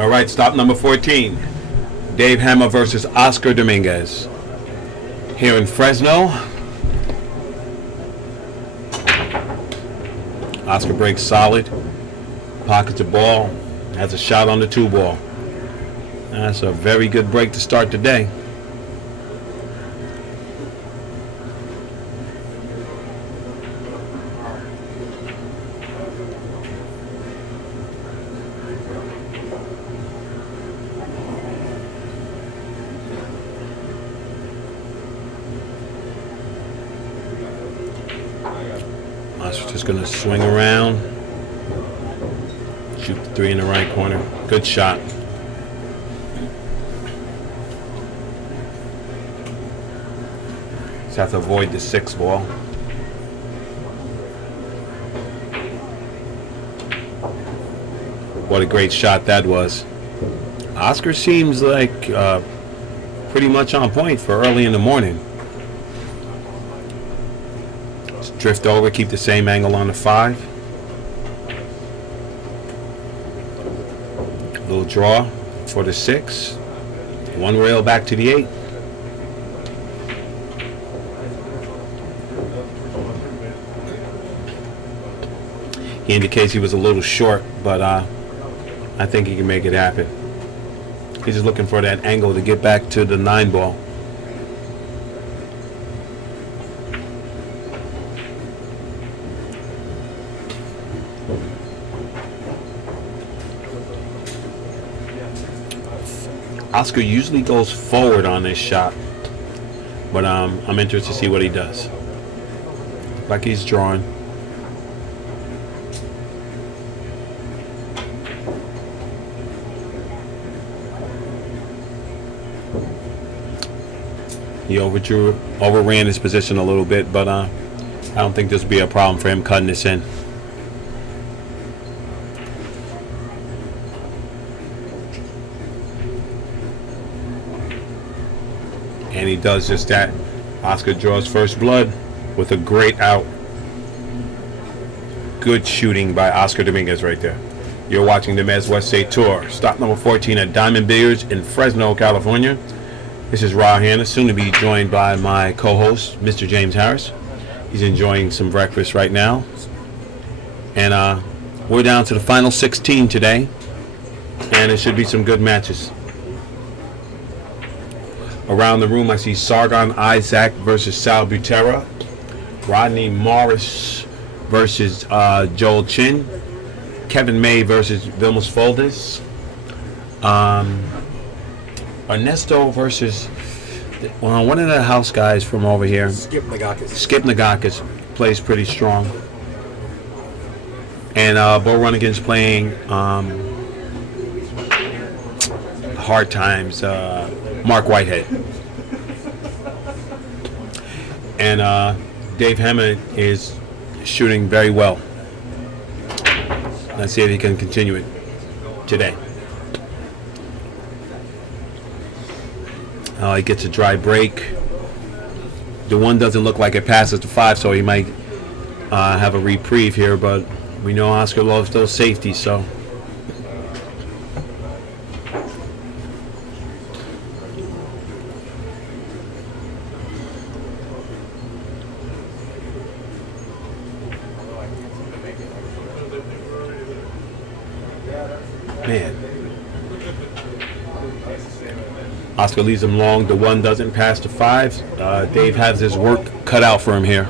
All right, stop number 14. Dave Hemmah versus Oscar Dominguez. Here in Fresno. Oscar breaks solid. Pockets the ball. Has a shot on the 2-ball. That's a very good break to start the day. Oscar's just going to swing around. Shoot the 3 in the right corner. Good shot. Just have to avoid the 6-ball. What a great shot that was. Oscar seems like pretty much on point for early in the morning. Just drift over, keep the same angle on the 5. Little draw for the 6. 1 rail back to the 8. He indicates he was a little short, but I think he can make it happen. He's just looking for that angle to get back to the 9-ball. Oscar usually goes forward on this shot, but I'm interested to see what he does. Like he's drawing. He overran his position a little bit, but I don't think this will be a problem for him cutting this in. And he does just that. Oscar draws first blood with a great out. Good shooting by Oscar Dominguez right there. You're watching the MWST Tour. Stop number 14 at Diamond Billiards in Fresno, California. This is Ra Hanna, soon to be joined by my co-host, Mr. James Harris. He's enjoying some breakfast right now. And we're down to the final 16 today. And it should be some good matches. Around the room, I see Sargon Isaac versus Sal Butera. Rodney Morris versus Joel Chin. Kevin May versus Vilmos Foldis. Ernesto versus one of the house guys from over here. Skip Nagakis plays pretty strong. And Bo Runnigan's playing Hard Times, Mark Whitehead. And Dave Hemmah is shooting very well. Let's see if he can continue it today. He gets a dry break. The 1 doesn't look like it passes the 5, so he might have a reprieve here, but we know Oscar loves those safeties, so. Man. Oscar leaves him long. The 1 doesn't pass the 5. Dave has his work cut out for him here.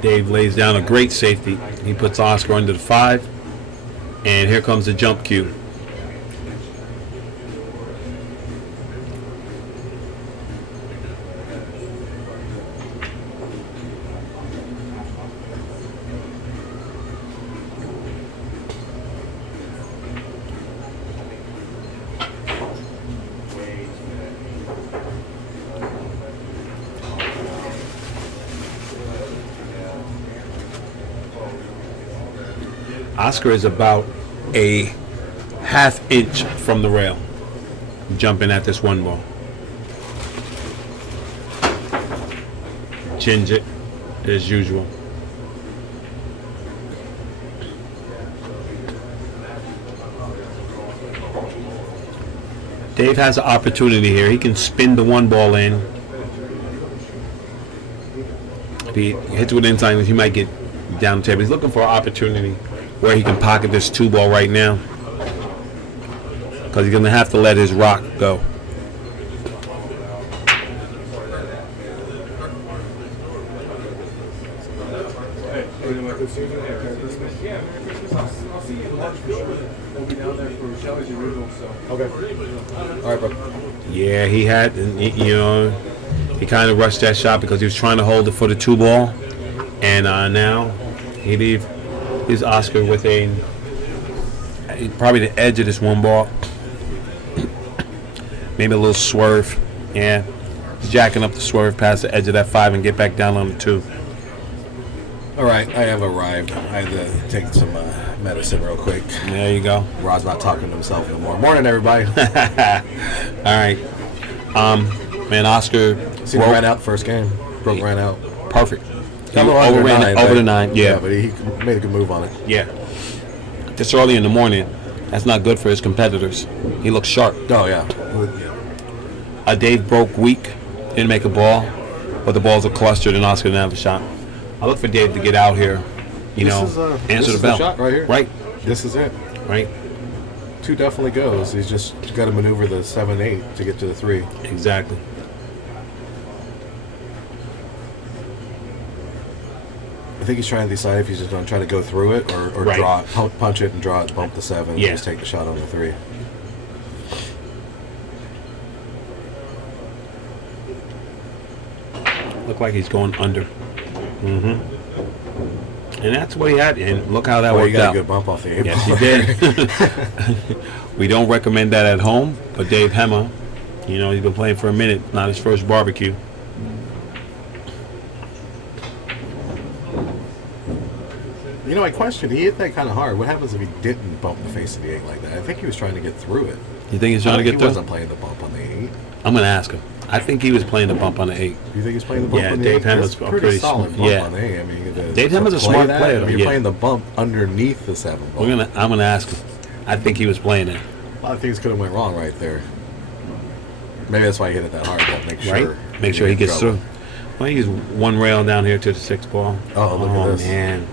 Dave lays down a great safety. He puts Oscar under the 5. And here comes the jump cue. Oscar is about a half inch from the rail, jumping at this one ball. Chinge it as usual. Dave has an opportunity here. He can spin the one ball in. If he hits with inside, he might get down the table. He's looking for an opportunity where he can pocket this two ball right now, because he's going to have to let his rock go. Yeah, he had, he kind of rushed that shot because he was trying to hold it for the two ball, and now he leaves Oscar with probably the edge of this one ball, maybe a little swerve. Yeah, he's jacking up the swerve past the edge of that 5 and get back down on the 2. All right, I have arrived. I had to take some medicine real quick. There you go. Rod's not talking to himself no more. Morning, everybody. All right. Man, Oscar ran out first game. Ran out. Perfect. He overran over the 9. Yeah, but he made a good move on it. Yeah. This early in the morning, that's not good for his competitors. He looks sharp. Oh, yeah. Dave broke weak, didn't make a ball, but the balls are clustered and Oscar didn't have a shot. I look for Dave to get out here, answer the bell. Shot right here. Right. This is it. Right. 2 definitely goes. He's just got to maneuver the 7-8 to get to the 3. Exactly. I think he's trying to decide if he's just going to try to go through it or right. draw it, punch it and draw it, bump the 7, and Yeah. just take the shot on the 3. Look like he's going under. Mm-hmm. And that's what he had. And look how that worked out. You got a good bump off the 8 Yes, he did. We don't recommend that at home, but Dave Hemmah, he's been playing for a minute. Not his first barbecue. I questioned. He hit that kind of hard. What happens if he didn't bump the face of the 8 like that? I think he was trying to get through it. You think he's trying to get through? He wasn't playing the bump on the 8. I'm going to ask him. I think he was playing the bump on the 8. You think he's playing the bump on the 8? Yeah, Dave Hemmah's a pretty solid smart. bump on the 8. I mean, Dave Hemmah's a smart player. You're playing the bump underneath the 7 ball. I'm going to ask him. I think he was playing it. A lot of things could have went wrong right there. Maybe that's why he hit it that hard. To make sure. Right? Make sure he gets through. Well, he's one rail down here to the 6 ball. Oh, look at this. Man.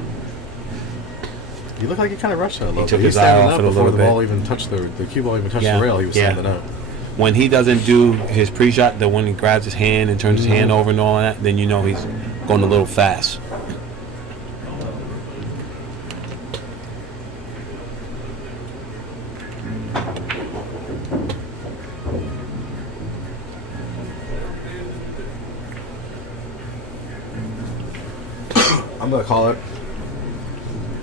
You look like he kind of rushed that a little bit. Took his eye off it a little bit. Before the ball even touched the cue ball even touched the rail, he was standing up. When he doesn't do his pre-shot, the when he grabs his hand and turns his hand over and all that, then he's going a little fast. I'm going to call it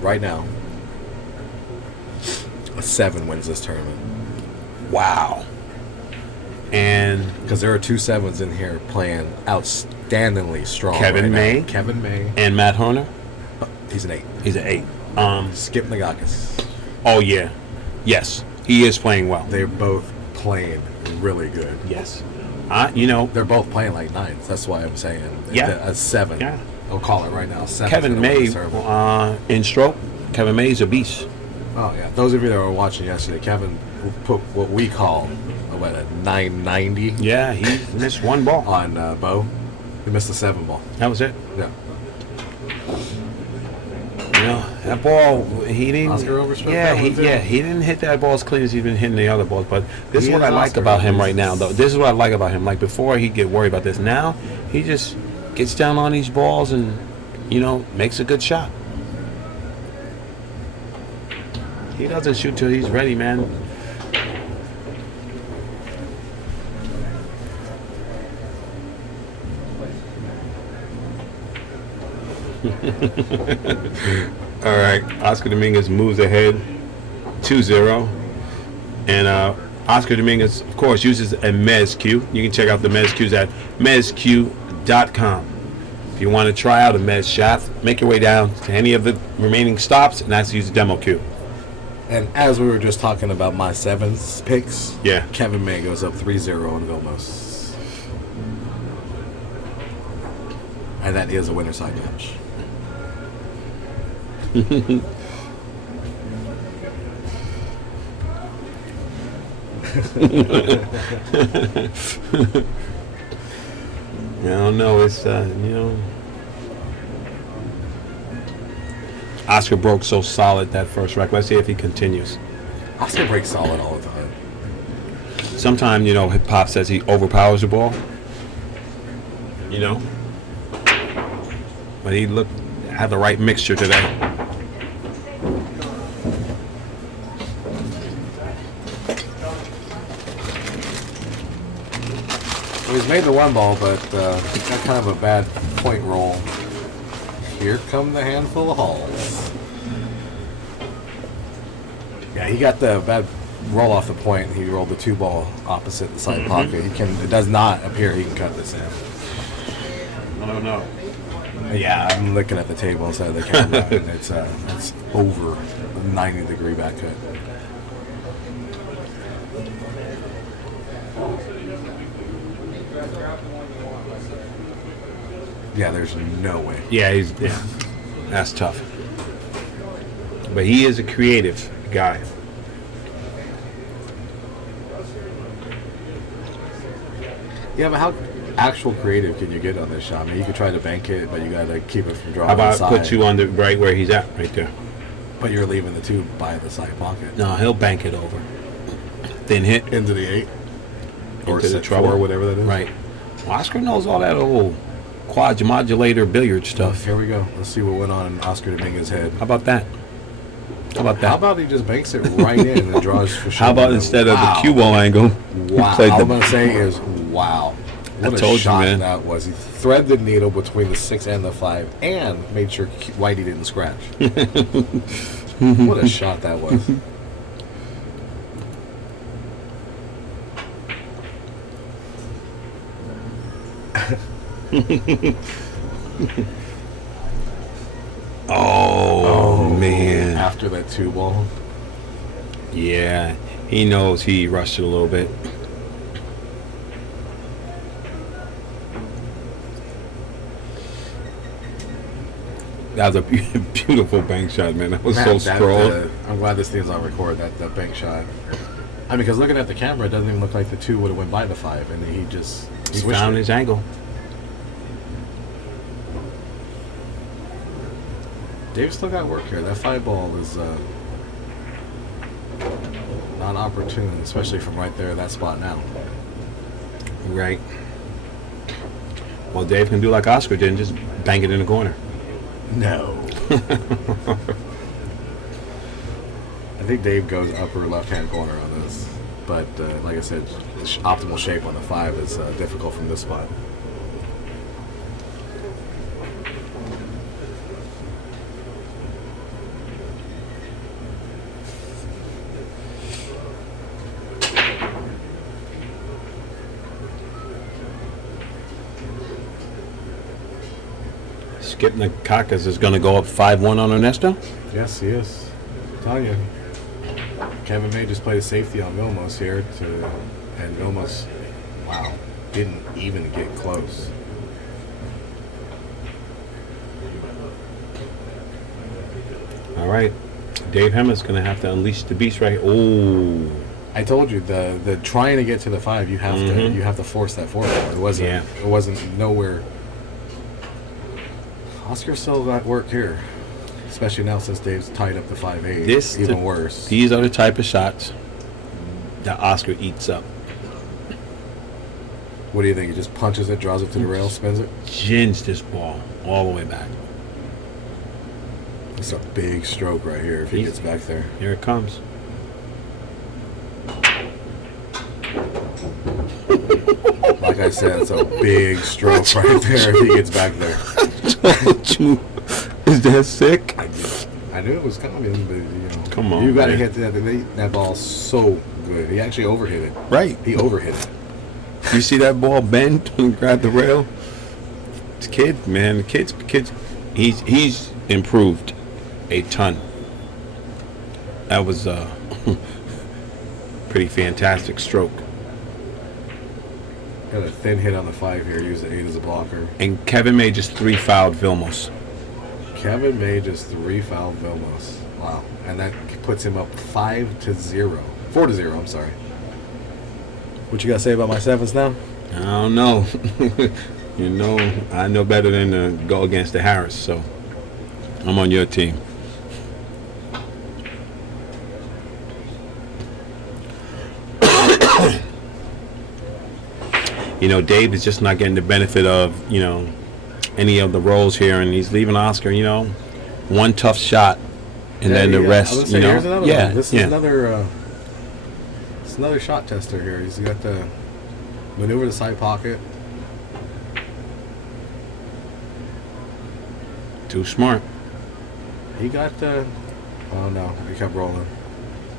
right now. A 7 wins this tournament. Wow. And because there are 2 7s in here playing outstandingly strong. Kevin May. Kevin May. And Matt Horner. He's an 8. He's an 8. Skip Nagakis. Oh, yeah. Yes. He is playing well. They're both playing really good. Yes. They're both playing like 9s. That's why I'm saying a 7. Yeah. I'll call it right now. 7. Kevin May, in stroke, Kevin May's a beast. Oh, yeah. Those of you that were watching yesterday, Kevin put what we call a 990. Yeah, he missed one ball. On Bo. He missed a 7 ball. That was it. Yeah. That ball, he didn't. Oscar overstroked he didn't hit that ball as clean as he's been hitting the other balls. But this is what I like about him right now, though. This is what I like about him. Like before, he'd get worried about this. Now, he just gets down on these balls and, makes a good shot. He doesn't shoot till he's ready, man. All right, Oscar Dominguez moves ahead 2-0. And Oscar Dominguez, of course, uses a Mezz cue. You can check out the Mezz cues at mezzq.com. If If you want to try out a Mezz shaft, make your way down to any of the remaining stops and that's use the demo queue. And as we were just talking about my sevens picks, Yeah. Kevin May goes up 3-0 on Vilmos. And that is a winner side match. I don't know. It's Oscar broke so solid that first rack. Let's see if he continues. Oscar breaks solid all the time. Sometimes hip hop says he overpowers the ball. But he had the right mixture today. Well, he's made the one ball, but he's got kind of a bad point roll. Here come the handful of halls. Yeah, he got the bad roll off the point. He rolled the 2-ball opposite the side pocket. It does not appear he can cut this in. I don't know. Yeah, I'm looking at the table inside of the camera, and it's over a 90-degree back cut. Yeah, there's no way. Yeah, that's tough. But he is a creative guy. Yeah, but how actual creative can you get on this shot? I mean, you could try to bank it, but you got to keep it from How drawing about inside. put you on the right where he's at, right there? But you're leaving the 2 by the side pocket. No, he'll bank it over. Then hit Into the 8? Or into the set trouble, 4, whatever that is. Right. Well, Oscar knows all that old quadrimodulator billiard stuff. Here we go. Let's see what went on in Oscar Dominguez's head. How about that? How about that? How about he just banks it right in and draws for sure? How about instead of the cue ball angle? Wow. played All the- I'm going to say is, wow. What I a told you, shot man. that was. He threaded the needle between the 6 and the 5 and made sure Whitey didn't scratch. What a shot that was. Oh, man. After that 2-ball. Yeah, he knows he rushed it a little bit. That was a beautiful bank shot, man. That was so sprawled. I'm glad this thing's on record, that bank shot. I mean, because looking at the camera, it doesn't even look like the 2 would have went by the 5, and he just He switched found it. his angle. Dave still got work here. That 5-ball is not opportune, especially from right there, that spot now. Right. Well, Dave can do like Oscar did and just bang it in the corner. No. I think Dave goes upper left-hand corner on this. But, like I said, the optimal shape on the 5 is difficult from this spot. Skip Nikakis is going to go up 5-1 on Ernesto. Yes, he is. I'm telling you. Kevin May just played a safety on Vilmos here, and Vilmos, wow, didn't even get close. All right. Dave Hemmah's going to have to unleash the beast right here. Oh. I told you the trying to get to the 5, you have to force that forward. It wasn't nowhere. Oscar still got work here, especially now since Dave's tied up the 5-8. Even worse. These are the type of shots that Oscar eats up. What do you think? He just punches it, draws it to the rail, spins it? Gins this ball all the way back. It's a big stroke right here if he gets back there. Here it comes. Like I said, it's a big stroke right there if he gets back there. Is that sick? I knew it was coming, but Come on, you got to man. hit that ball so good. He actually overhit it. Right. He overhit it. You see that ball bend and grab the rail? This kid, man, the kid's he's improved a ton. That was a pretty fantastic stroke. Got a thin hit on the 5 here. Use the 8 as a blocker. And Kevin May just 3-fouled Vilmos. Kevin May just 3-fouled Vilmos. Wow. And that puts him up 5-0. 4-0, I'm sorry. What you got to say about my sevens now? I don't know. You know, I know better than to go against the Harris, so I'm on your team. You know, Dave is just not getting the benefit of, you know, any of the roles here, and he's leaving Oscar, you know, one tough shot, and then the rest, you know. Here's another yeah, one. This yeah. is another. It's another shot tester here. He's got to maneuver the side pocket. Too smart. He got the. Oh no! He kept rolling.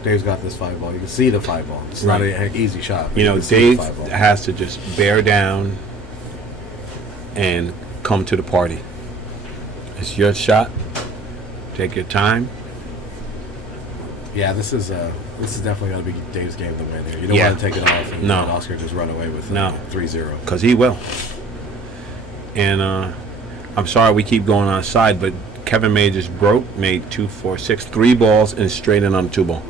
Dave's got this 5 ball. You can see the 5 ball. It's not an easy shot. You know, can see Dave the 5 ball. has to just bear down and come to the party. It's your shot. Take your time. Yeah, this is definitely going to be Dave's game to win here. You don't Yeah. want to take it off and No. let Oscar just run away with No. 3-0. Because he will. And I'm sorry we keep going on the side, but Kevin May just broke, made 2, 4, 6, 3 balls, and straight in on the 2 ball.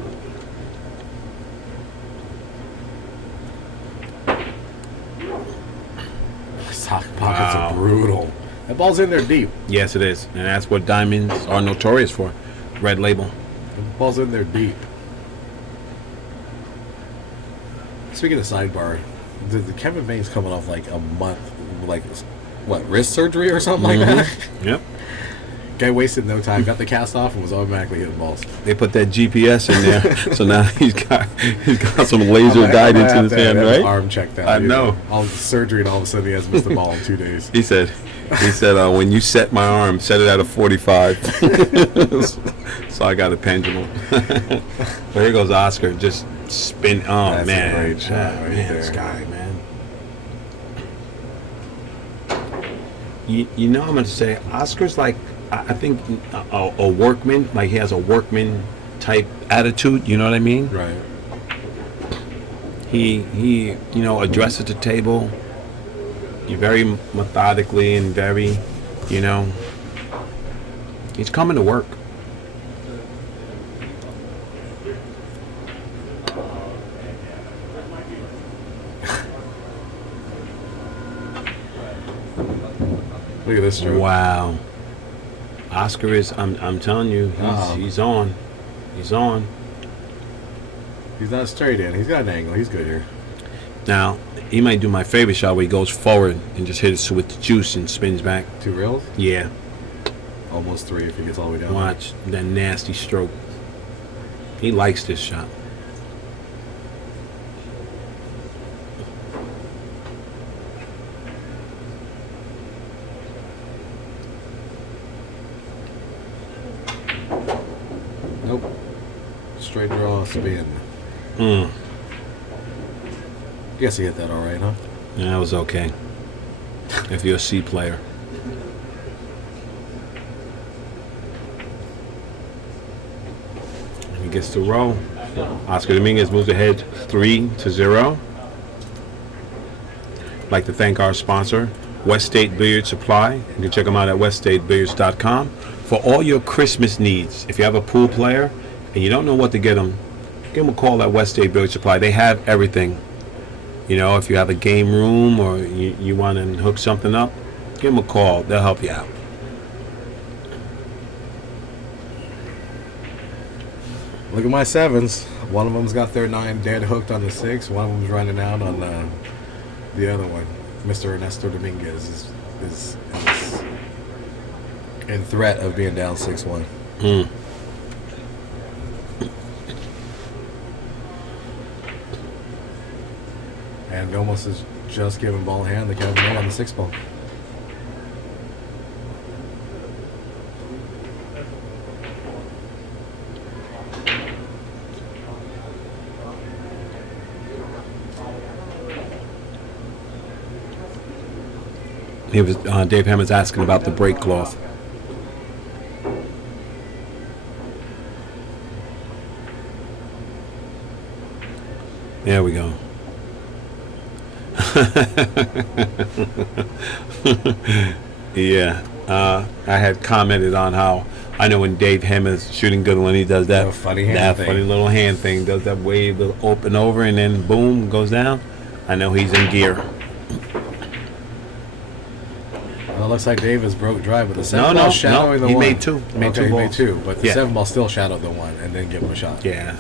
Sock pockets Wow. are brutal. That ball's in there deep. Yes, it is. And that's what diamonds are notorious for. Red label. The ball's in there deep. Speaking of sidebar, the Kevin May's coming off like a month, like what, wrist surgery or something like that? Yep. Guy wasted no time, got the cast off, and was automatically hitting balls. They put that GPS in there, so now he's got some laser guidance in his hand, Have his right? arm checked out. I you know. All the surgery, and all of a sudden he has missed the ball in 2 days. He said, when you set my arm, set it at a 45. So I got a pendulum. But here goes Oscar, just spin. Oh, That's man. a great shot right man, there. this guy, man. You know, I'm going to say, Oscar's like, I think, a workman. Like, he has a workman type attitude. You know what I mean? Right. He you know, addresses the table very methodically and very, you know, he's coming to work. Look at this stroke. Wow. Oscar is, I'm telling you, he's on. He's on. He's not straight in. He's got an angle. He's good here. Now, he might do my favorite shot where he goes forward and just hits it with the juice and spins back. 2 reels? Yeah. Almost 3 if he gets all the way down. Watch that nasty stroke. He likes this shot. Nope. Straight draw, spin. Guess he hit that all right, huh? Yeah, that was okay. If you're a C player. He gets the roll. Oscar Dominguez moves ahead 3-0. I'd like to thank our sponsor, West State Billiard Supply. You can check them out at weststatebilliards.com for all your Christmas needs. If you have a pool player and you don't know what to get them, give them a call at West State Billiard Supply. They have everything. You know, if you have a game room or you want to hook something up, give them a call. They'll help you out. Look at my sevens. One of them's got their 9 dead hooked on the 6. One of them's running out on the other one. Mr. Ernesto Dominguez is in threat of being down 6-1. And almost is just giving ball hand the Kevin May on the 6 ball. Dave Hemmah's asking about the brake cloth. There we go. Yeah, I had commented on how I know when Dave Hemmah's shooting good when he does that funny hand thing. funny little hand thing, does that wave, the open over, and then boom goes down. I know he's in gear. Well, it looks like Dave is broke dry, but the No, seven no, ball shadowing no. the He one. made two. He made two He made balls. two, but the Yeah. seven ball still shadowed the one and then give him a shot. Yeah,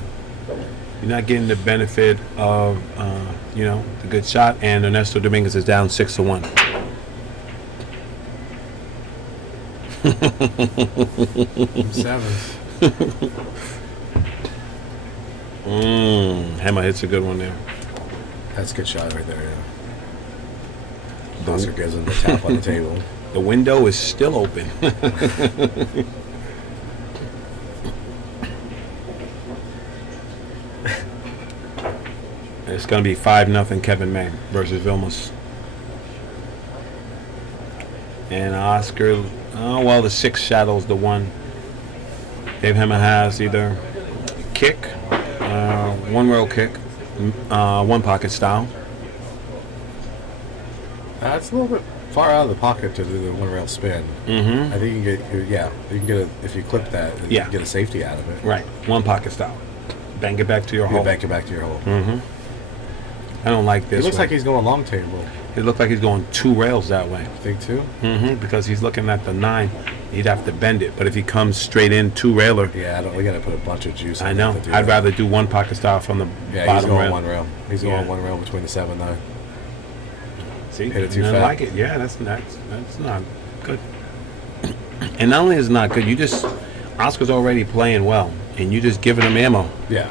you're not getting the benefit of the good shot, and Ernesto Dominguez is down 6-1. Sevens. Hemmah hits a good one there. That's a good shot right there, yeah. Oscar gives him the tap on the table. The window is still open. It's going to be 5-0 Kevin May versus Vilmos. And Oscar, the 6 shadows the 1. Dave Hemmah has either kick, one rail kick, one pocket style. That's a little bit far out of the pocket to do the one rail spin. Mm-hmm. I think you can get if you clip that, you can get a safety out of it. Right, one pocket style. Bang it back to your You hole. bank it back to your hole. Mm-hmm. I don't like this. It looks way. like he's going long table. It looks like he's going 2 rails that way. I think too. Mm-hmm. Because he's looking at the 9, he'd have to bend it. But if he comes straight in 2 railer, Yeah, we got to put a bunch of juice. I know. I'd rather do one pocket style from the Yeah, he's bottom going rail. one rail. He's Yeah. going one rail between the 7-9. See, Hit it too I fat. like it. Yeah, that's not good. And not only is it not good, Oscar's already playing well, and you just giving him ammo. Yeah.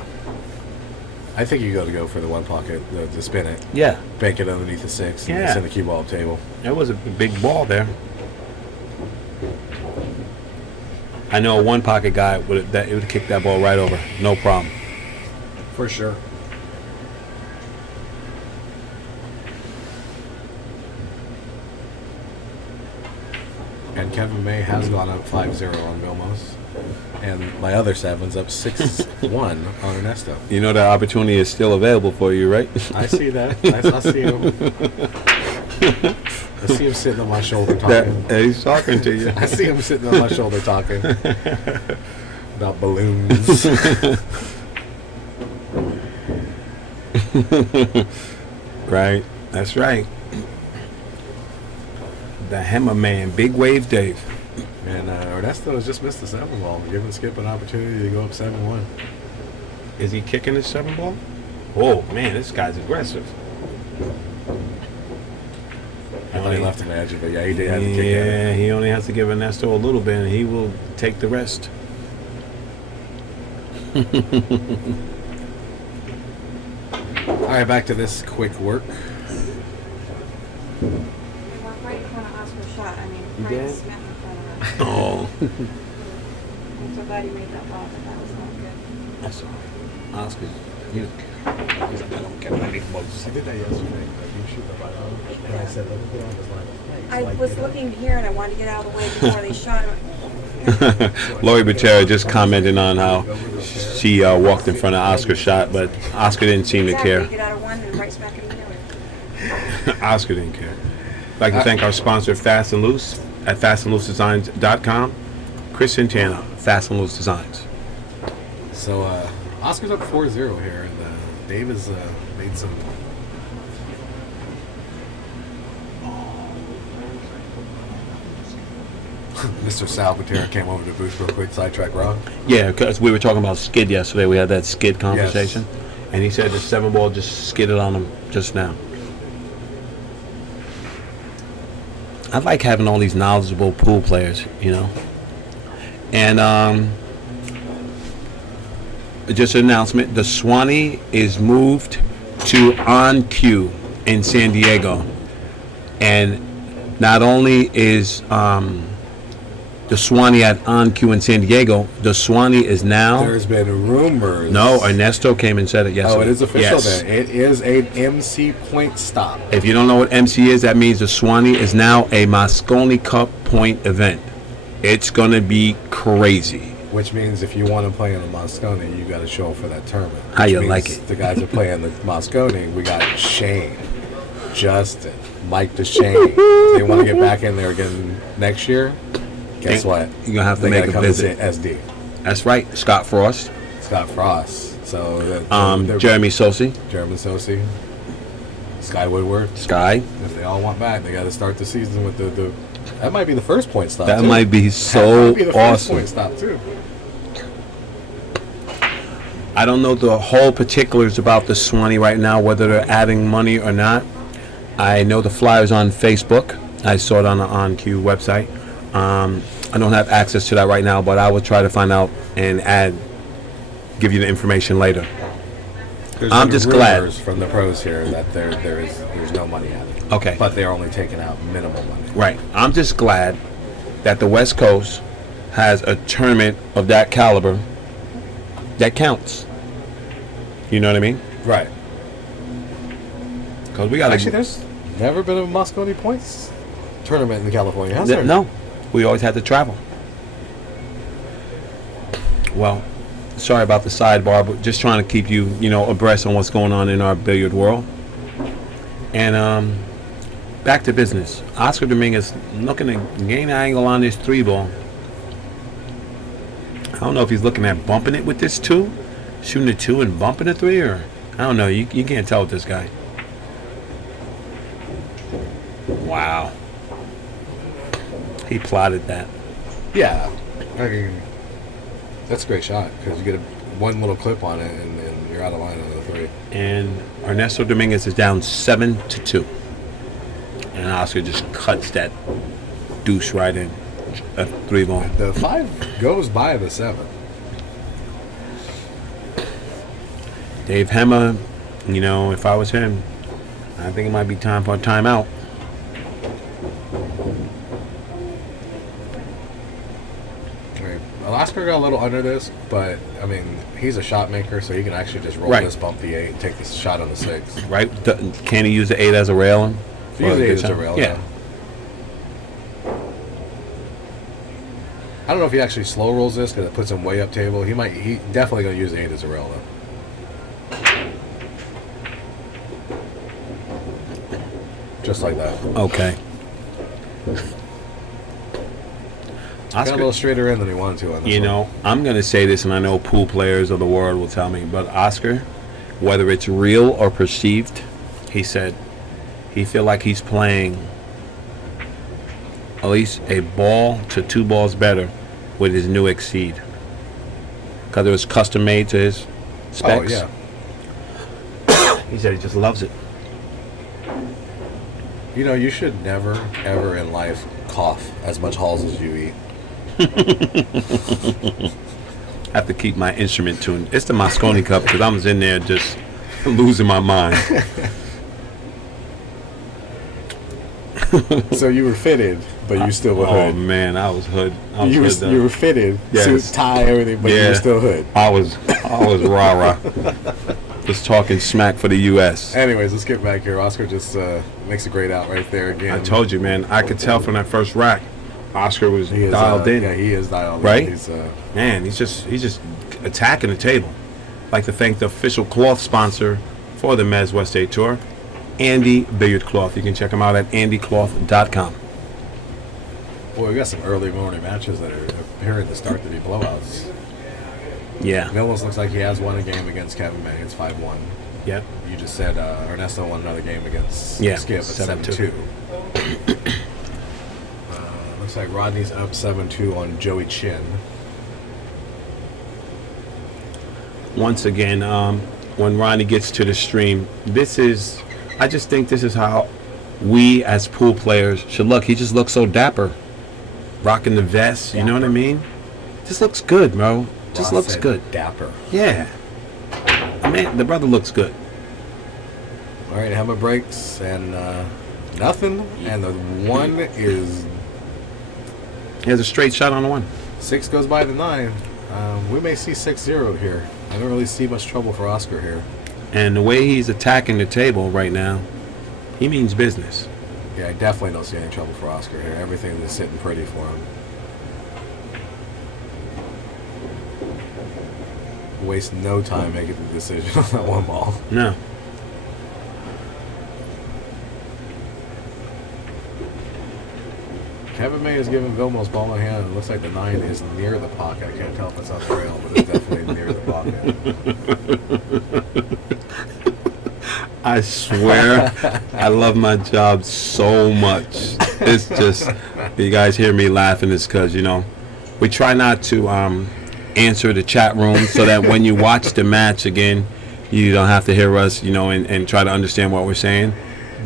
I think you got to go for the one pocket to spin it, Yeah, bank it underneath the 6, and Yeah. send the cue ball up table. that was a big ball there. I know a one pocket guy would have kicked that ball right over, no problem. For sure. And Kevin May has gone up 5-0 on Vilmos. And my other 7's up 6-1 on Ernesto. You know that opportunity is still available for you, right? I see that. I see him. I see him sitting on my shoulder talking. He's talking to you. I see him sitting on my shoulder talking about balloons. Right. That's right. The Hemmah man, Big Wave Dave. And Ernesto has just missed the 7 ball, giving Skip an opportunity to go up 7-1. Is he kicking his 7 ball? Oh man, this guy's aggressive. I thought he left an edge, but yeah, he did have to kick it. Yeah, he only has to give Ernesto a little bit, and he will take the rest. All right, back to this quick work. They walked right in front of Oscar's shot. I mean, You right did? smack in front of her. Oh, I'm so glad he made that ball, but that was not good. that's all right. Oscar, he's like, I don't care what any bugs. I did that yesterday. You shoot the right on, and I said, let me get on this line. I was looking here and I wanted to get out of the way before they shot him. Lori Butera just commented on how she walked in front of Oscar's shot, but Oscar didn't seem to Exactly, care. you get out of one and right smack in the other. Oscar didn't care. I'd like to thank our sponsor, Fast and Loose, at fastandloosedesigns.com. Chris Santana, Fast and Loose Designs. So Oscar's up 4-0 here, and Dave has made some. Mr. Salvatore came over to booth real quick, sidetrack Rob. Yeah, because we were talking about skid yesterday. We had that skid conversation. And he said the 7 ball just skidded on him just now. I like having all these knowledgeable pool players, you know. And just an announcement, the Swanee is moved to On Cue in San Diego. And not only is the Swanee at On Q in San Diego. The Swanee is now. There's been rumors. No, Ernesto came and said it yesterday. Oh, it is official Yes. then. It is an MC point stop. If you don't know what MC is, that means the Swanee is now a Moscone Cup point event. It's going to be crazy. Which means if you want to play in the Moscone, you got to show up for that tournament. How Which you means like it? The guys that play in the Moscone, we got Shane, Justin, Mike DeShane. They want to get back in there again next year. Guess what? You're going to have to They make gotta a come visit. to SD. That's right. Scott Frost. Scott Frost. So Jeremy Sosi. Jeremy Sosi. Sky Woodward. Sky. If they all want back, they got to start the season with the. That might be the first point stop. That too. might be That so might be the first awesome. point stop too. I don't know the whole particulars about the Swanee right now, whether they're adding money or not. I know the flyers on Facebook. I saw it on the OnQ website. I don't have access to that right now, but I will try to find out and give you the information later. I'm There's just been glad. rumors from the pros here that there's no money added. Okay. But they're only taking out minimal money. Right. I'm just glad that the West Coast has a tournament of that caliber that counts. You know what I mean? Right. Because we got Actually, there's never been a Moscone points tournament in California, has there? No, we always had to travel. Well, sorry about the sidebar, but just trying to keep you, abreast on what's going on in our billiard world. And back to business. Oscar Dominguez looking to gain an angle on this 3-ball. I don't know if he's looking at bumping it with this 2, shooting a 2 and bumping a 3, or I don't know. You can't tell with this guy. Wow. He plotted that. Yeah. I mean, that's a great shot because you get one little clip on it and you're out of line on the 3. And Ernesto Dominguez is down 7-2. And Oscar just cuts that deuce right in. A 3-ball. The 5 goes by the 7. Dave Hemmah, if I was him, I think it might be time for a timeout. Right. Well, Oscar got a little under this, but I mean, he's a shot maker, so he can actually just roll Right. this, bump the 8, and take the shot on the 6. Right? Can he use the 8 as a railing? He uses 8 as a rail. Yeah. I don't know if he actually slow rolls this because it puts him way up table. He definitely going to use 8 as a rail though. Just like that. Okay. Got a little straighter in than he wanted to on this one. I'm going to say this, and I know pool players of the world will tell me, but Oscar, whether it's real or perceived, he said he feel like he's playing at least a ball to 2 balls better with his new Exceed. Because it was custom made to his specs. Oh, yeah. He said he just loves it. You should never, ever in life cough as much Halls as you eat. I have to keep my instrument tuned. It's the Moscone Cup because I was in there just losing my mind. So you were fitted, but you still were Oh hood. man, I was hood. I was You hood, though. were fitted, Yes. suit, tie, everything, but you Yeah. were still hood. I was rah-rah. Just talking smack for the U.S. Anyways, let's get back here. Oscar just makes a great out right there again. I told you, man. I could tell from that first rack, Oscar was he is, dialed in. Yeah, he is dialed Right? in. He's, Man, he's just attacking the table. I'd like to thank the official cloth sponsor for the Mezz West State Tour, Andy Billiard Cloth. You can check him out at andycloth.com. boy, we got some early morning matches that are appearing to start to be blowouts. Yeah. Mills looks like he has won a game against Kevin May. It's 5-1. Yep. You just said Ernesto won another game against Yeah, Skip at 7-2. 7-2. Looks like Rodney's up 7-2 on Joey Chin. Once again, when Ronnie gets to the stream, I just think this is how we as pool players should look. He just looks so dapper. Rocking the vest, you know what I mean? Just looks good, bro. Just Ross looks said good. Dapper. Yeah. Man, the brother looks good. All right, Hemmah breaks and nothing. And the one is He has a straight shot on the 1. 6 goes by the 9. We may see 6-0 here. I don't really see much trouble for Oscar here. And the way he's attacking the table right now, he means business. Yeah, I definitely don't see any trouble for Oscar here. Everything is sitting pretty for him. Waste no time making the decision on that 1 ball. No. Kevin May is giving Vilmos ball in hand. It looks like the 9 is near the pocket. I can't tell if it's on the rail, but it's definitely near the pocket. I swear, I love my job so much. It's just, you guys hear me laughing, it's because, you know, we try not to answer the chat room so that when you watch the match again, you don't have to hear us, you know, and try to understand what we're saying.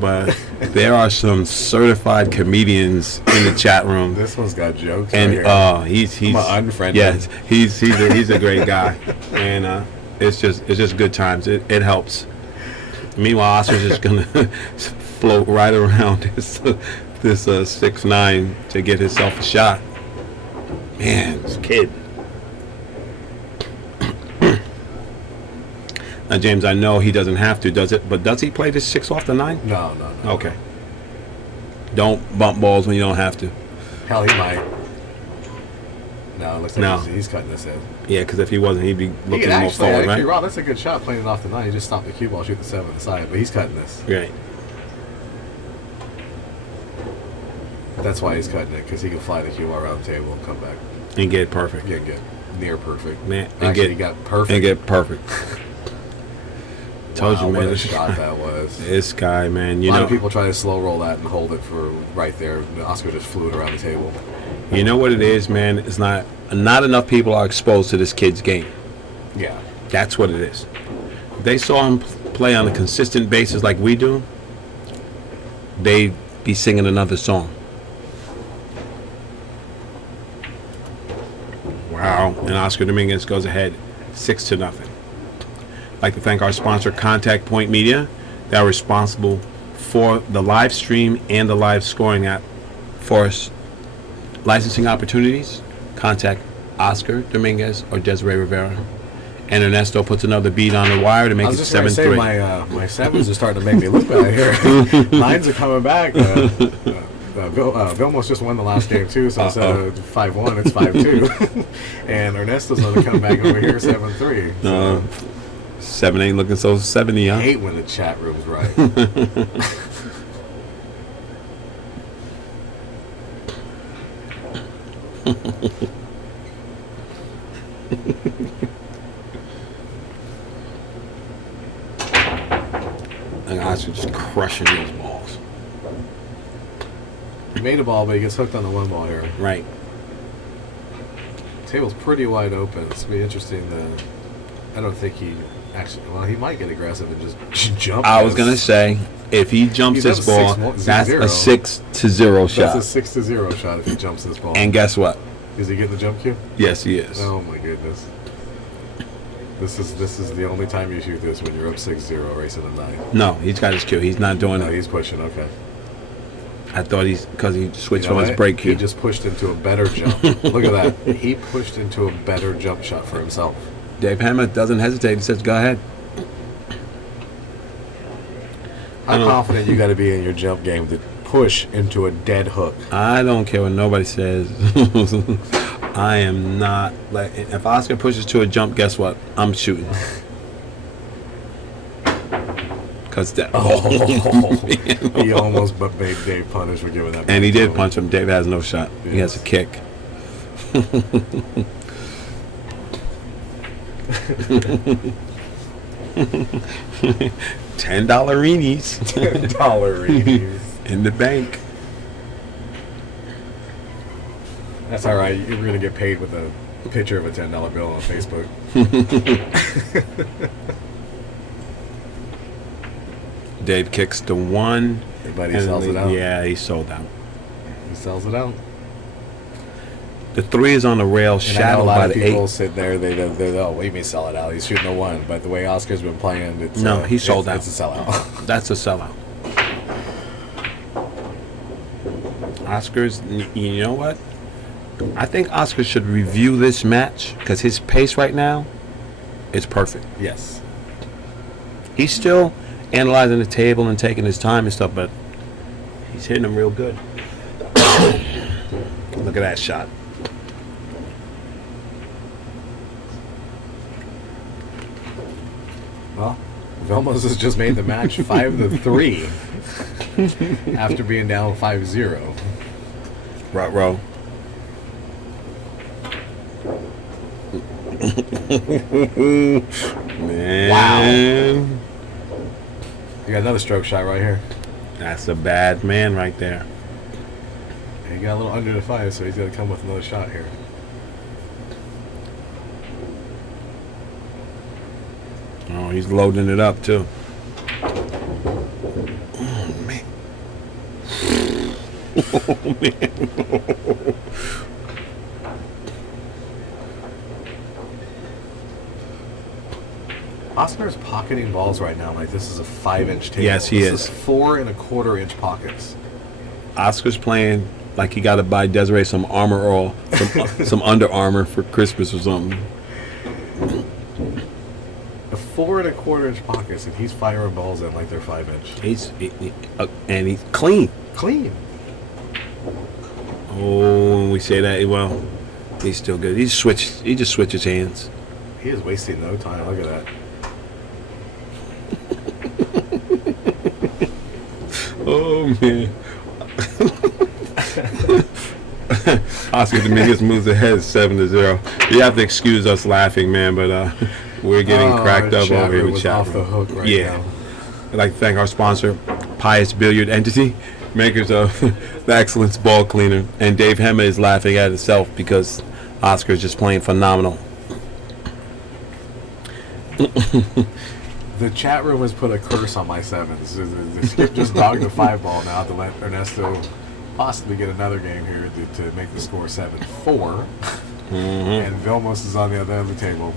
But there are some certified comedians in the chat room. This one's got jokes. And right he's unfriended. Yes, he's a great guy, and it's just good times. It helps. Meanwhile, Oscar's just gonna float right around this 6-9 to get himself a shot. Man, this kid. Now, James, I know he doesn't have to, does it? But does he play this 6 off the 9? No. Okay. Don't bump balls when you don't have to. Hell, he might. No, it looks like No. he's cutting this in. Yeah, because if he wasn't, he'd be looking more Actually, forward, right? Rob, that's a good shot playing it off the 9. He just stopped the cue ball, shoot the 7 on the side, but he's cutting this. Right. That's why he's cutting it, because he can fly the cue ball around the table and come back. And get perfect. Get near perfect. Man, and Actually, get, he got perfect. And get perfect. Told you, man. What a shot that was. This guy, man. A lot of people try to slow roll that and hold it for right there. Oscar just flew it around the table. You know what it is, man? It's not enough people are exposed to this kid's game. Yeah. That's what it is. If they saw him play on a consistent basis like we do, they'd be singing another song. Wow. And Oscar Dominguez goes ahead 6-0. I'd like to thank our sponsor, Contact Point Media. They are responsible for the live stream and the live scoring app for us. Licensing opportunities, contact Oscar Dominguez or Desiree Rivera. And Ernesto puts another beat on the wire to make it 7-3. My 7s are starting to make me look bad here. 9s are coming back. Vilmos just won the last game too, so instead of 5-1, it's 5-2. And Ernesto's going to come back over here 7-3. 7 ain't looking so 70, huh? I hate when the chat room's right. And Oscar just crushing these balls. He made a ball, but he gets hooked on the 1 ball here. Right. Table's pretty wide open. It's going to be interesting. I don't think he actually... Well, he might get aggressive and just jump. I was going to say, if he jumps this ball, that's a 6-0 shot. That's a 6-0 shot if he jumps this ball. And guess what? Is he getting the jump cue? Yes, he is. Oh, my goodness. This is the only time you shoot this, when you're up 6-0 racing a 9. No, he's got his cue. He's not doing No, it. he's pushing. Okay. I thought because he switched You know from his what? break cue. He just pushed into a better jump. Look at that. He pushed into a better jump shot for himself. Dave Hemmah doesn't hesitate. He says, go ahead. How confident you got to be in your jump game to push into a dead hook? I don't care what nobody says. I am not. Like, if Oscar pushes to a jump, guess what? I'm shooting. Because that. He almost made Dave punish for giving that. And he did punch him. Dave has no shot. Yes. He has a kick. $10-eenies. $10 in the bank. That's all right. You're gonna get paid with a picture of a $10 bill on Facebook. Dave kicks the 1. But he sells it out. Yeah, he sold out. He sells it out. The 3 is on the rail, shadowed by the 8. People sit there. They oh, what do you mean sell it out? He's shooting a 1. But the way Oscar's been playing, it's he sold out. It's a sellout. That's a sellout. Oscar's, you know what? I think Oscar should review this match because his pace right now is perfect. Yes. He's still analyzing the table and taking his time and stuff, but he's hitting them real good. Look at that shot. Well, Vilmos has just made the match 5-3 after being down 5-0. Right row. Man. You got another stroke shot right here. That's a bad man right there. He got a little under the 5, so he's got to come with another shot here. Oh, he's loading it up too. Oh man. Oh man. Oscar's pocketing balls right now like this is a 5-inch table. Yes, he This is. 4 1/4-inch pockets. Oscar's playing like he got to buy Desiree some Armor All, some Under Armour for Christmas or something. The 4 1/4-inch pockets, and he's firing balls in like they're 5-inch. And he's clean. Clean. Oh, when we say that, well, he's still good. He just switches hands. He is wasting no time. Look at that. Oh man. Oscar Dominguez moves ahead 7-0. You have to excuse us laughing, man, but we're getting cracked up over here with chat off the hook right now. I'd like to thank our sponsor, Pious Billiard Entity, makers of the Excellence Ball Cleaner, and Dave Hemmah is laughing at himself because Oscar is just playing phenomenal. The chat room has put a curse on my 7s. The skip just dogged the 5 ball now to let Ernesto possibly get another game here to make the score 7-4. And Vilmos is on the other end of the table.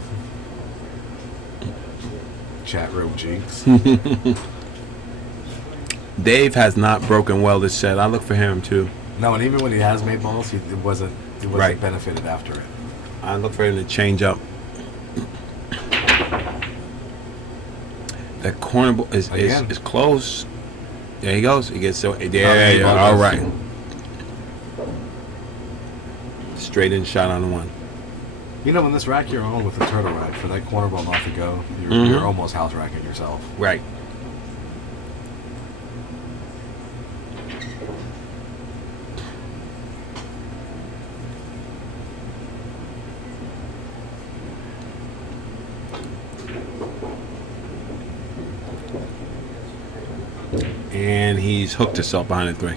Chat room jinx. Dave has not broken well this set. I look for him too. No, and even when he has made balls, it wasn't Right. benefited after it. I look for him to change up. That corner ball is close. There he goes. He gets so there. All right. Straight in shot on the one. You know, when this rack you're on with the turtle rack, for that corner ball not to go, you're almost house racking yourself. Right. And he's hooked himself behind the 3.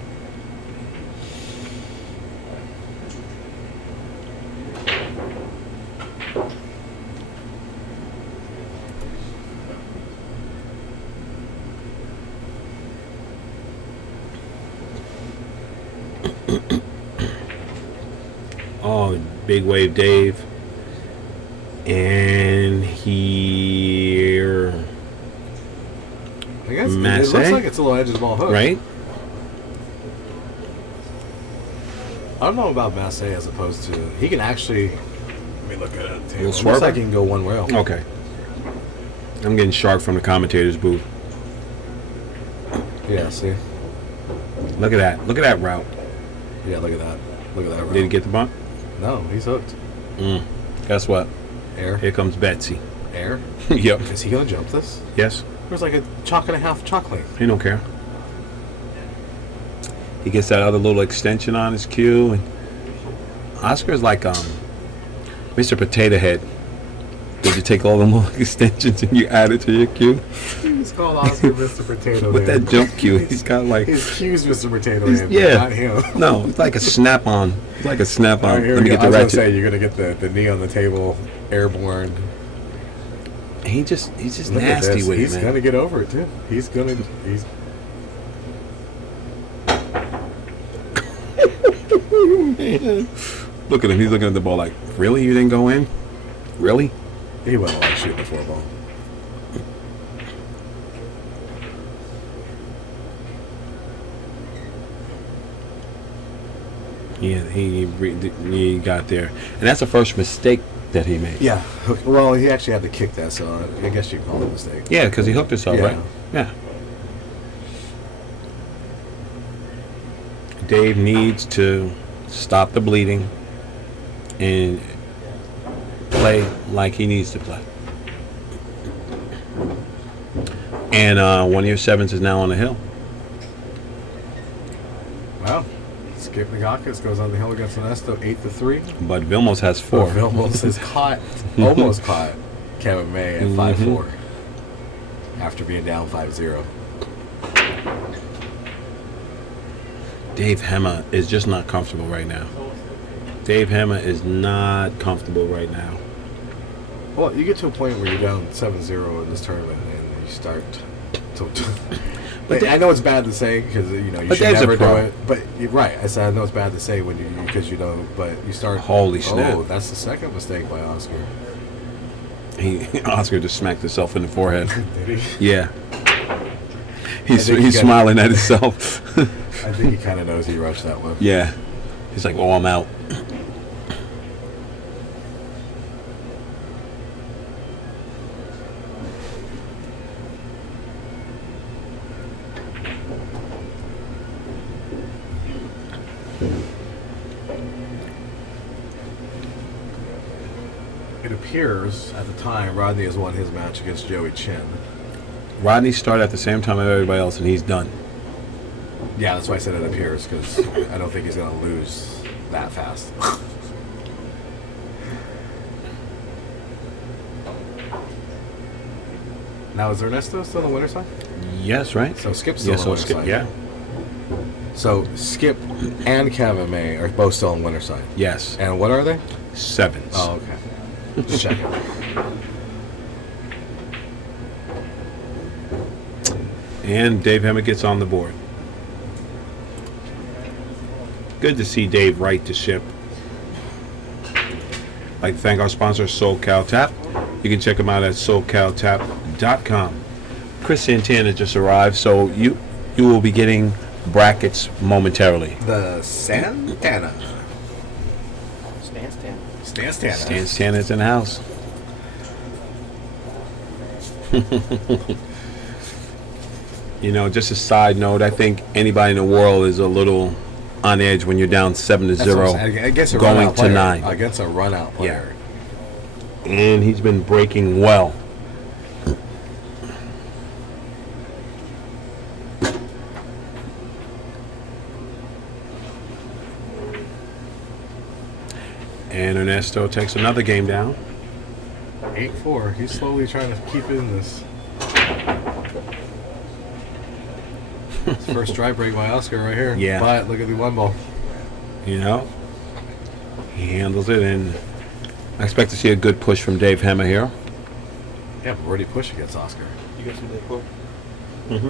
Oh, big wave Dave. And here, I guess Mezz, it looks like it's a little edge of the ball hook. right? I don't know about Mezz as opposed to he can actually. Let me look at it. It looks swerver? like he can go one rail. Okay. I'm getting sharp from the commentator's booth. Yeah. See. Look at that. Look at that route. Yeah. Look at that. Look at that. Route. Did he get the bump? No, he's hooked. Guess what? Air. Here comes Betsy. Air. Yep. Is he gonna jump this? Yes. There's like a chalk and a half chalk length. He don't care. He gets that other little extension on his cue, and Oscar's like Mr. Potato Head. Did you take all the little extensions and you add it to your cue? He's called Oscar Mr. Potato With Head. that jump cue, he's got like His cue's Mr. Potato Head, yeah. but not him. No, it's like a snap-on. It's like a All snap-on. right, here Let we me go. get the I was gonna ratchet. say you're gonna get the knee on the table, airborne. He's just Look at nasty this. with He's it, man. gonna get over it too. He's Man. Look at him. He's looking at the ball like, really? You didn't go in? Really? he wouldn't like shooting the 4 ball. He got there, and that's the first mistake that he made. Yeah. Well, he actually had to kick that, so I guess you call it a mistake. Yeah, because he hooked himself, Yeah. right? Yeah. Dave needs to stop the bleeding and play like he needs to play. And one of your sevens is now on the hill. Well, Skip Nagakis goes on the hill against Ernesto 8-3. But Vilmos has 4. Vilmos has almost caught Kevin May at 5-4 after being down 5-0. Dave Hemmah is just not comfortable right now. Dave Hemmah is not comfortable right now. Well, you get to a point where you're down 7-0 in this tournament, and you start to. But I know it's bad to say because you should Dave's never a pro. do it. But you're right. I said I know it's bad to say when because you don't. But you start. Holy snap! Oh, that's the second mistake by Oscar. Oscar just smacked himself in the forehead. Did he? Yeah. He's smiling at himself. I think he kind of knows he rushed that one. Yeah. He's like, "Oh, I'm out." It appears at the time Rodney has won his match against Joey Chin. Rodney started at the same time as everybody else, and he's done. Yeah, that's why I said it appears because I don't think he's going to lose that fast. Now, is Ernesto still on the winner's side? Yes, right? So Skip's still on the winner's side. Yeah. So Skip and Kevin May are both still on the winner's side. Yes. And what are they? Sevens. Oh, okay. Just checking. And Dave Hemmah gets on the board. Good to see Dave right the ship. I'd like to thank our sponsor, SoCal Tap. You can check them out at SoCalTap.com. Chris Santana just arrived, so you will be getting brackets momentarily. The Santana. Stan Santana's in the house. Just a side note, I think anybody in the world is a little on edge when you're down 7-0 Against a going run-out to player. 9. Against a run-out player. And he's been breaking well. And Ernesto takes another game down. 8-4. He's slowly trying to keep in this. First drive break by Oscar right here. Yeah. But look at the one ball. He handles it, and I expect to see a good push from Dave Hemmah here. Yeah, but where'd he push against Oscar? You got some day pull? Mm-hmm.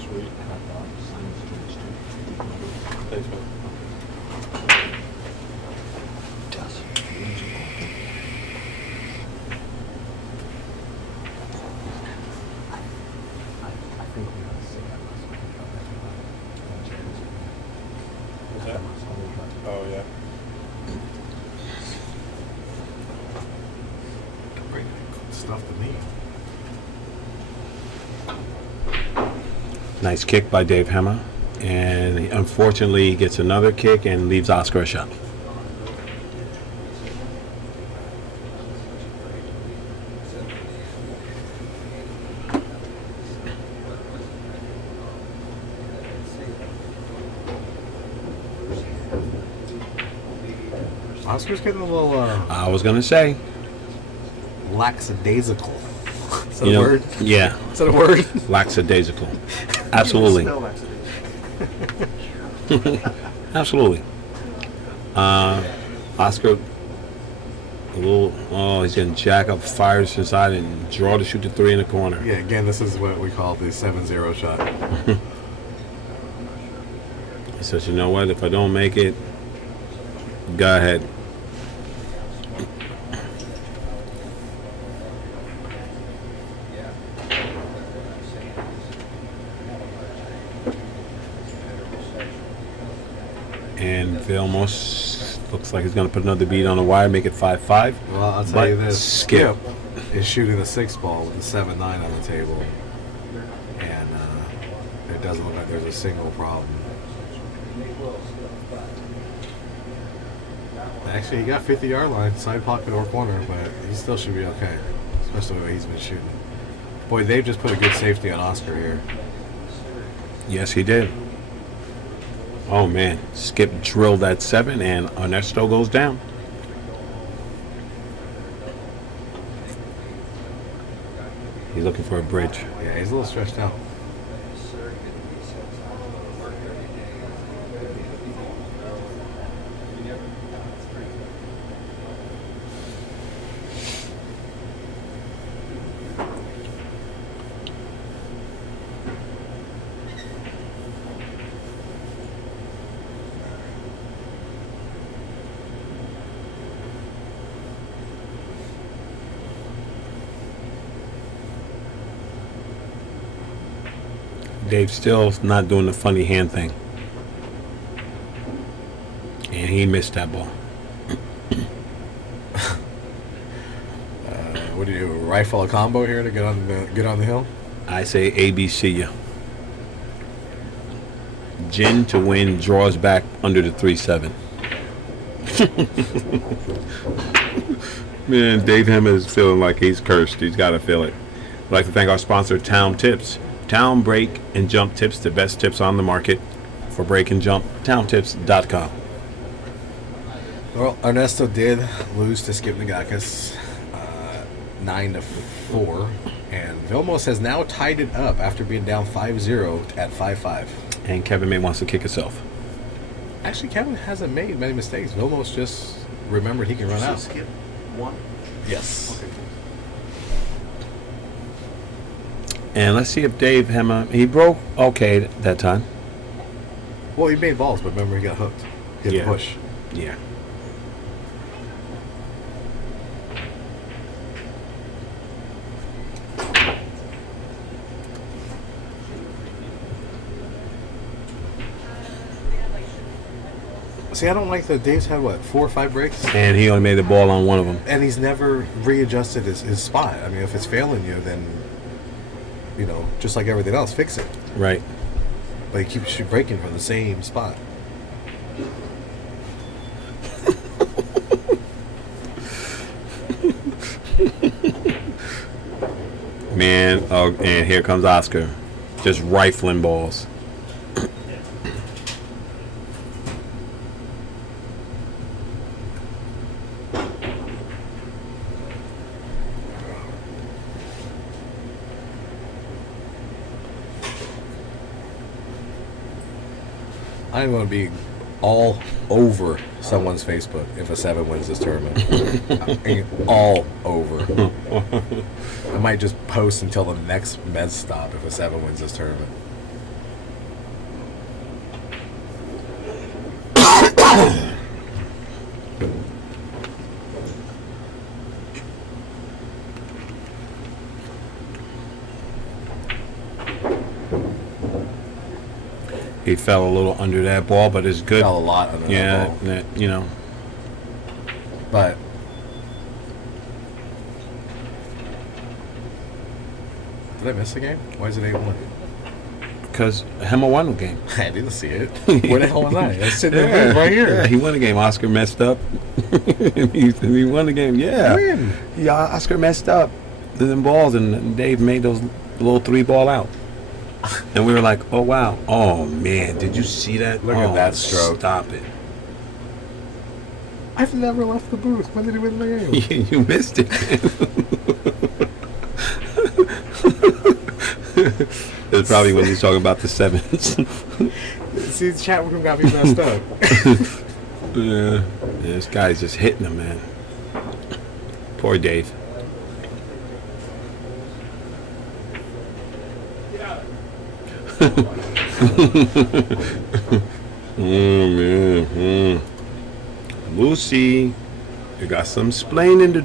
Sweet. Thanks, man. What's that? Oh, yeah. Great stuff to me. Nice kick by Dave Hemmah. And he unfortunately gets another kick and leaves Oscar a shot. Oscar's getting a little I was going to say. lackadaisical. Is that a word? Yeah. Is that a word? Lackadaisical. Absolutely. Absolutely. Oscar, he's getting jack up, fires inside, and draw to shoot the 3 in the corner. Yeah, again, this is what we call the 7-0 shot. He says, you know what? If I don't make it, go ahead. And Vilmos looks like he's going to put another bead on the wire, make it 5-5. Well, I'll tell But you this. Skip. is shooting a 6-ball with a 7-9 on the table. And it doesn't look like there's a single problem. Actually, he got 50-yard line, side pocket or corner, but he still should be okay, especially the way he's been shooting. Boy, they've just put a good safety on Oscar here. Yes, he did. Oh, man. Skip drilled that 7, and Ernesto goes down. He's looking for a bridge. Yeah, he's a little stretched out. Dave's still not doing the funny hand thing. And he missed that ball. What do you do? Rifle a combo here to get on the hill? I say ABC you. Gin to win, draws back under the 3-7. Man, Dave Hemmah is feeling like he's cursed. He's got to feel it. I'd like to thank our sponsor, Town Tips. Town Break and Jump Tips, the best tips on the market for break and jump. TownTips.com. Well, Ernesto did lose to Skip Nagakis 9-4, and Vilmos has now tied it up after being down 5-0 at 5-5. And Kevin May wants to kick himself. Actually, Kevin hasn't made many mistakes. Vilmos just remembered he can run out. Skip one. Yes. Okay. And let's see if Dave Hemmah, he broke okay that time. Well, he made balls, but remember he got hooked. He had to push. Yeah. See, I don't like that Dave's had, 4 or 5 breaks? And he only made the ball on one of them. And he's never readjusted his spot. I mean, if it's failing you, then, just like everything else, fix it. Right. But he keeps breaking from the same spot. Man, oh, and here comes Oscar. Just rifling balls. I'm going to be all over someone's Facebook if a 7 wins this tournament. I mean, all over. I might just post until the next Mezz stop if a 7 wins this tournament. He fell a little under that ball, but it's good. Fell a lot under that ball. Yeah, But did I miss a game? Why is it 8-1? because Hemmah won the game. I didn't see it. Where the hell was I? I was sitting there right here. Yeah, he won the game. Oscar messed up. he won the game. Yeah. When? Yeah, Oscar messed up. Them balls, and Dave made those little 3-ball out. And we were like, oh, wow. Oh, man. Did you see that? Look at that stroke. Stop it. I've never left the booth. When did he win the game? You missed it. It's probably when he's talking about the 7s. See, the chat room got me messed up. Yeah, this guy's just hitting him, man. Poor Dave. Lucy, you got some splaining to